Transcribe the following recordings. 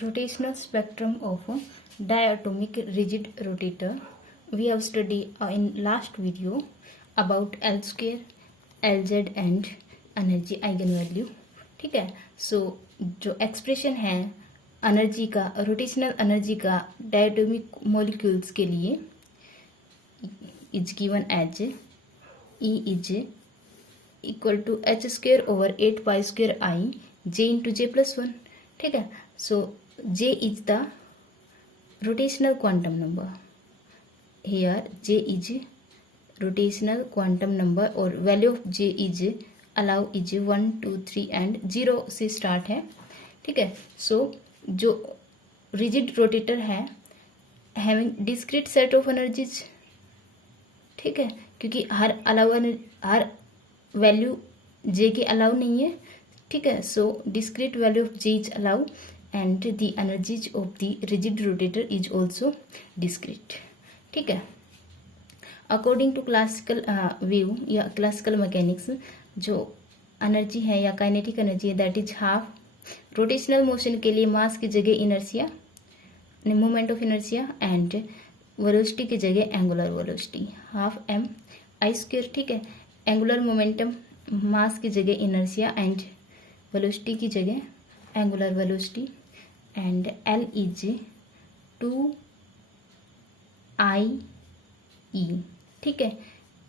Rotational spectrum of a diatomic rigid rotator. We have studied in last video about L square, Lz and energy eigen value. ठीक है. So जो expression है energy का, rotational energy का diatomic molecules के लिए is given as E is equal to H square over 8 pi square I J into J plus 1. ठीक है. सो J is the rotational quantum number. Here J is rotational quantum number और value of J is allow is 1, 2, 3 and 0 से start है. ठीक है. So जो rigid rotator है having discrete set of energies. ठीक है. क्योंकि हर वैल्यू J की अलाउ नहीं है. ठीक है. So discrete value of J is allow and the energies of the rigid rotator is also discrete. ठीक है. अकॉर्डिंग टू क्लासिकल व्यू या क्लासिकल मैकेनिक्स जो एनर्जी है या काइनेटिक एनर्जी है that is half rotational motion के लिए मास की जगह inertia moment of inertia and velocity की जगह एंगुलर वेलोसिटी हाफ m आई स्क्वायर. ठीक है. एंगुलर मोमेंटम मास की जगह इनर्शिया एंड वेलोसिटी की जगह angular velocity and L is 2 I E. ठीक है.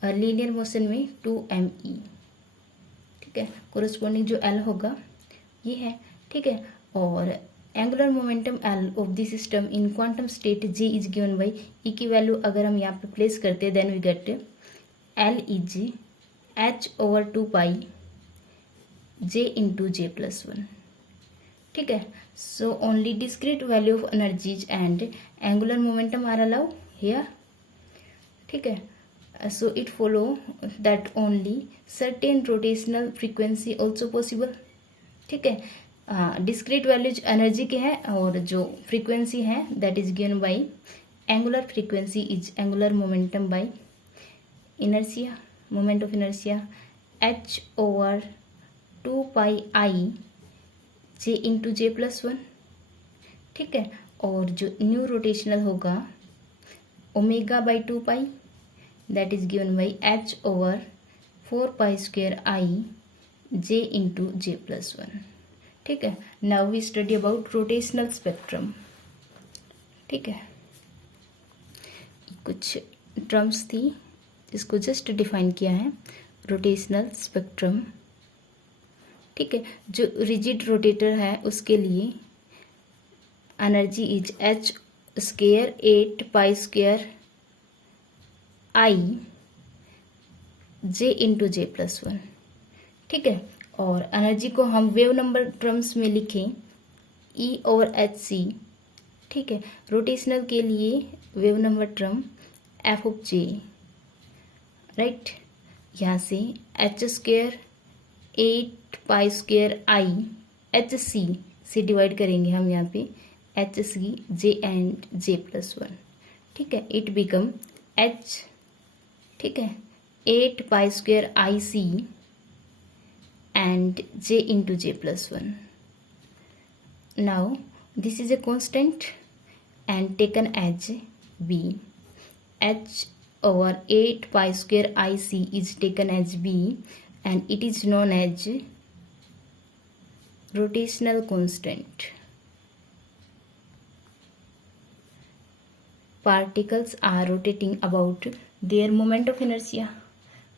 लीनियर मोशन में 2 ME. ठीक है. कोरस्पॉन्डिंग जो L होगा ये है. ठीक है. और angular momentum L of the system in quantum state J is given by E की वैल्यू अगर हम यहाँ पे प्लेस करते हैं then we get L is H over 2 pi J into J plus 1. ठीक है. So only discrete value of energies and angular momentum are allow here. ठीक है. So it follow that only certain rotational frequency also possible. ठीक है. Discrete values energy के हैं और जो फ्रीक्वेंसी है that is given by angular frequency is angular momentum by inertia moment of inertia H over 2 pi I J into J plus 1. ठीक है. और जो न्यू रोटेशनल होगा omega by 2 pi that is given by H over 4 pi square I J into J plus 1. ठीक है. Now we study about rotational spectrum. ठीक है. कुछ टर्म्स थी जिसको जस्ट डिफाइन किया है. Rotational spectrum. ठीक है. जो रिजिड रोटेटर है उसके लिए energy is H square 8 pi square I J into J plus 1. ठीक है. और एनर्जी को हम वेव नंबर टर्म्स में लिखें E ओवर HC. ठीक है. रोटेशनल के लिए wave number term F of J. Right. यहाँ से H square 8 pi square I HC से डिवाइड करेंगे हम यहाँ पे HC J and J plus 1. ठीक है. It become H. ठीक है. 8 pi square IC and J into J plus 1. Now this is a constant and taken as B. H over 8 pi square IC is taken as B and it is known as rotational constant. Particles are rotating about their moment of inertia.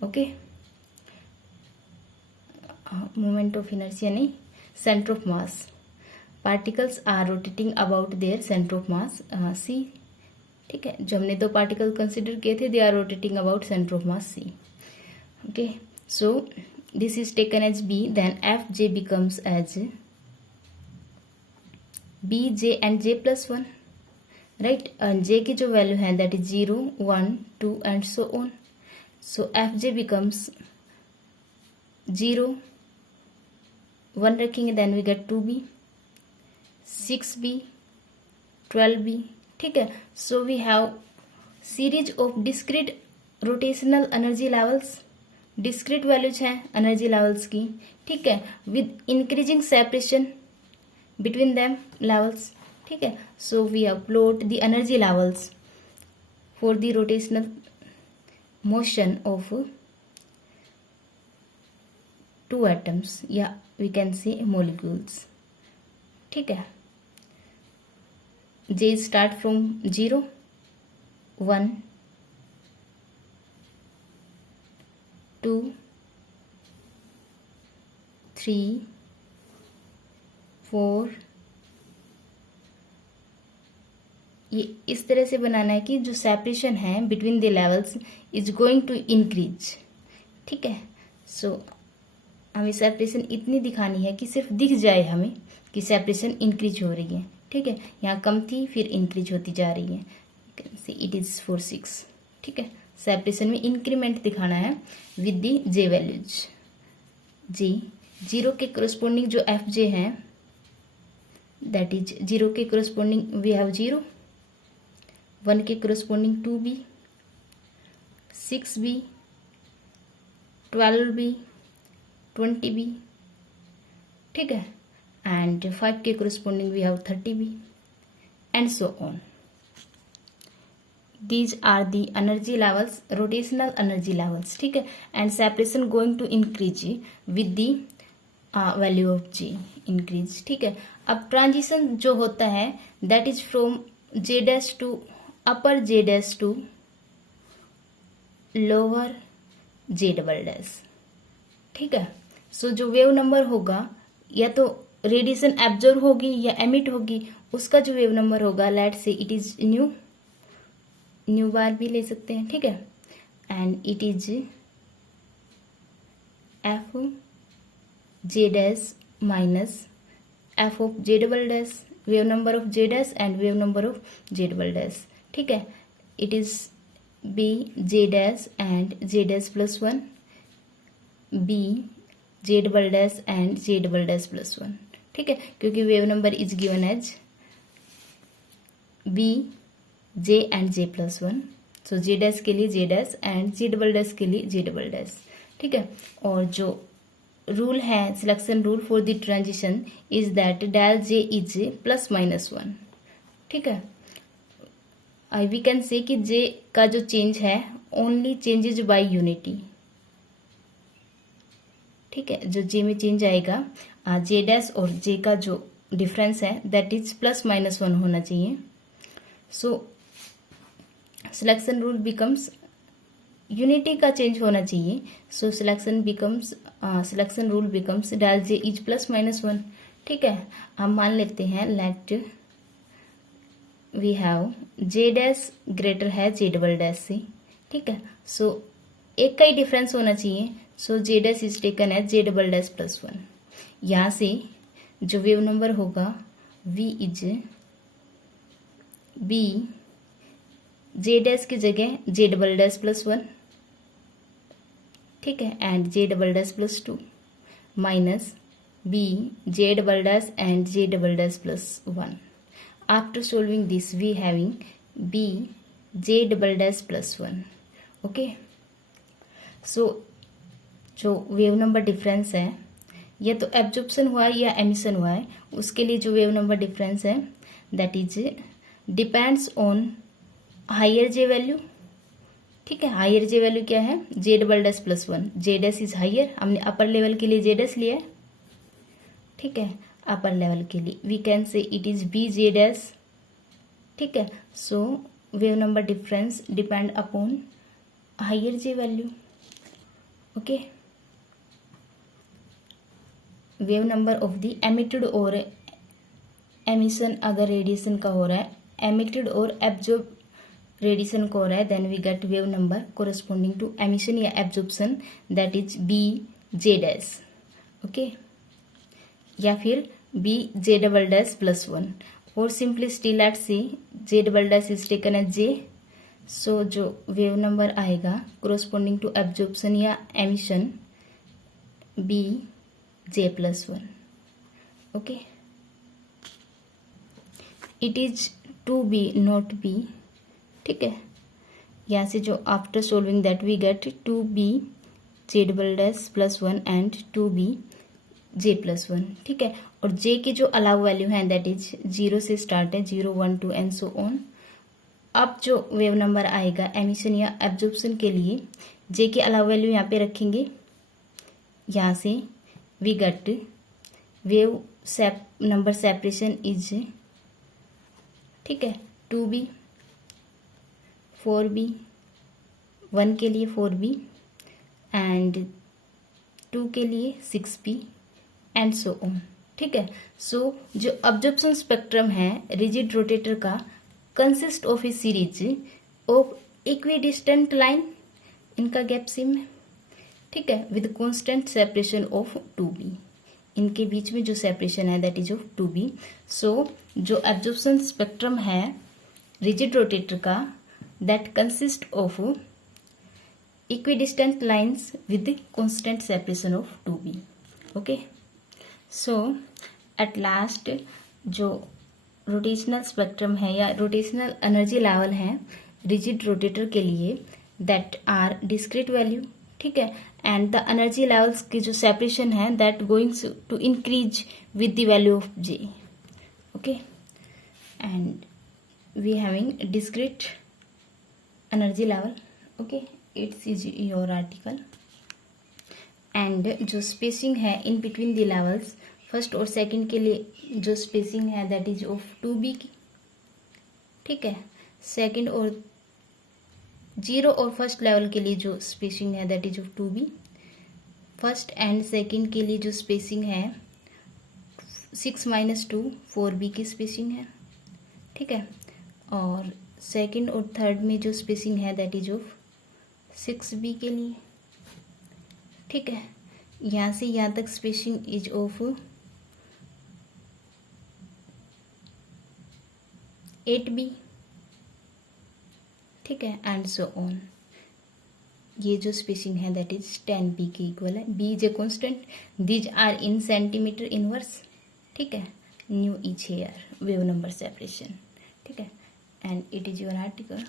Okay. Moment of inertia नहीं, center of mass. Particles are rotating about their center of mass. C. ठीक है. जो हमने दो particle consider किए थे they are rotating about centre of mass C. Okay. So this is taken as B then F J becomes as B J and J plus 1. Right. J की जो value है that is 0, 1, 2 and so on. So F J becomes 0, 1 रखेंगे then we get 2B, 6B, 12B. ठीक है. So we have series of discrete rotational energy levels. Discrete values हैं energy levels की. ठीक है. With increasing separation between them levels. ठीक है. So we have plot the energy levels for the rotational motion of two atoms या we can say molecules. ठीक है. J start from 0, 1, 2, 3, 4. ये इस तरह से बनाना है कि जो सेपरेशन है between the levels is going to increase. ठीक है. सो हमें सेपरेशन इतनी दिखानी है कि सिर्फ दिख जाए हमें कि सेपरेशन इंक्रीज हो रही है. ठीक है. यहाँ कम थी फिर इंक्रीज होती जा रही है. It is 4, 6. ठीक है. सेपरेशन में इंक्रीमेंट दिखाना है विद दी जे वैल्यूज. जे 0 के करस्पॉन्डिंग जो एफ जे है दैट इज 0 के करस्पॉन्डिंग वी हैव 0, 1 के corresponding 2b, 6b, 12b, 20b. ठीक है. And 5 के corresponding we have 30b and so on. These are the energy levels, rotational energy levels. ठीक है. And separation going to increase with the value of J increase. ठीक है. अब transition जो होता है that is from J dash to upper J dash to lower J double dash. ठीक है. सो जो वेव नंबर होगा या तो रेडिएशन एब्जॉर्ब होगी या एमिट होगी, उसका जो वेव नंबर होगा let say it is nu bar भी ले सकते हैं. ठीक है. And it is F J dash minus F of J double dash, wave number of J dash and wave number of J double dash. ठीक है. It is B J dash and J dash plus 1, B J double dash and J double dash plus 1. ठीक है. क्योंकि wave number is given as B J and J plus 1. So J dash के लिए J dash and J double dash के लिए जे double dash. ठीक है. और जो रूल है selection rule for the transition is that del J is plus minus 1. ठीक है. वी कैन से कि जे का जो चेंज है ओनली चेंजेज बाय यूनिटी. ठीक है. जो जे में चेंज आएगा जे डैश और जे का जो डिफरेंस है दैट इज प्लस माइनस 1 होना चाहिए. So selection rule becomes unity का चेंज होना चाहिए. So selection rule becomes del J is plus minus 1. ठीक है. हम मान लेते हैं let we have J dash greater है जे डबल डैश से. ठीक है. सो एक का ही डिफरेंस होना चाहिए. So J dash is taken as J double dash plus 1. यहाँ से जो वेव नंबर होगा v is B J dash की जगह जे डबल डैश प्लस 1. ठीक है. And J double dash plus 2 minus B J double dash and J double dash plus 1. After solving this we having B J double dash plus 1. Okay. So जो wave number difference है या तो absorption हुआ है या emission हुआ है, उसके लिए जो वेव नंबर डिफरेंस है that is depends on higher J value. ठीक है. हायर जे वैल्यू क्या है J double dash plus 1. J dash is higher. हमने अपर लेवल के लिए जे डैश लिया है. ठीक है. अपर लेवल के लिए we can say it is B J dash. ठीक है. So wave number difference depend upon higher J value. Okay. Wave number of the emitted और एमिशन अगर रेडिएशन का हो रहा है, एमिटेड और एब्जॉर्ब रेडिएशन का हो रहा है, then we get wave number corresponding to emission या absorption that is B J dash. Okay. या फिर B J double dash plus 1. और simplicity let say J double dash is taken as J. So जो wave number आएगा corresponding to absorption या emission B J plus 1. Okay. It is 2b not b. ठीक है. यहाँ से जो after solving that we get 2b J double dash plus 1 and 2b j+1, ठीक है। और j की जो अलाउ वैल्यू है दैट इज 0 से स्टार्ट है, 0 1 2 एंड सो ऑन। अब जो वेव नंबर आएगा एमिशन या एब्जॉर्प्शन के लिए j की अलाउ वैल्यू यहाँ पे रखेंगे, यहाँ से we get wave number separation is, ठीक है, 2b 4b, 1 के लिए 4b एंड 2 के लिए 6b एंड सो ऑन, ठीक है। सो जो अब्जॉर्प्शन स्पेक्ट्रम है रिजिड रोटेटर का consist of A series of equidistant line, इनका गैप सिम है, ठीक है, with constant separation of 2b, इनके बीच में जो सेपरेशन है दैट इज ऑफ 2b। सो जो एब्जॉर्प्शन स्पेक्ट्रम है रिजिड रोटेटर का that consist of equidistant lines with constant separation of 2b, okay. So at last जो रोटेशनल स्पेक्ट्रम है या रोटेशनल एनर्जी लेवल है रिजिड रोटेटर के लिए दैट आर डिस्क्रीट वैल्यू, ठीक है, एंड द एनर्जी लेवल्स की जो सेपरेशन है that going to increase with the value of j, okay. And we having discrete energy level, okay, it's is your article. And जो spacing है in between the levels first और second के लिए जो spacing है that is of 2b की, ठीक है। सेकंड और 0 और फर्स्ट लेवल के लिए जो स्पेसिंग है that is of 2b। First and second के लिए जो स्पेसिंग है 6 - 2 4b की स्पेसिंग है, ठीक है। और सेकंड और थर्ड में जो स्पेसिंग है दैट इज ऑफ 6b के लिए, ठीक है। यहाँ से यहाँ तक स्पेसिंग इज ऑफ 8b, ठीक है, एंड सो ऑन। ये जो स्पेसिंग है दैट इज 10b के इक्वल है। b is a constant, these are in centimetre inverse, ठीक है। Nu is here wave number separation, ठीक है, and it is your article.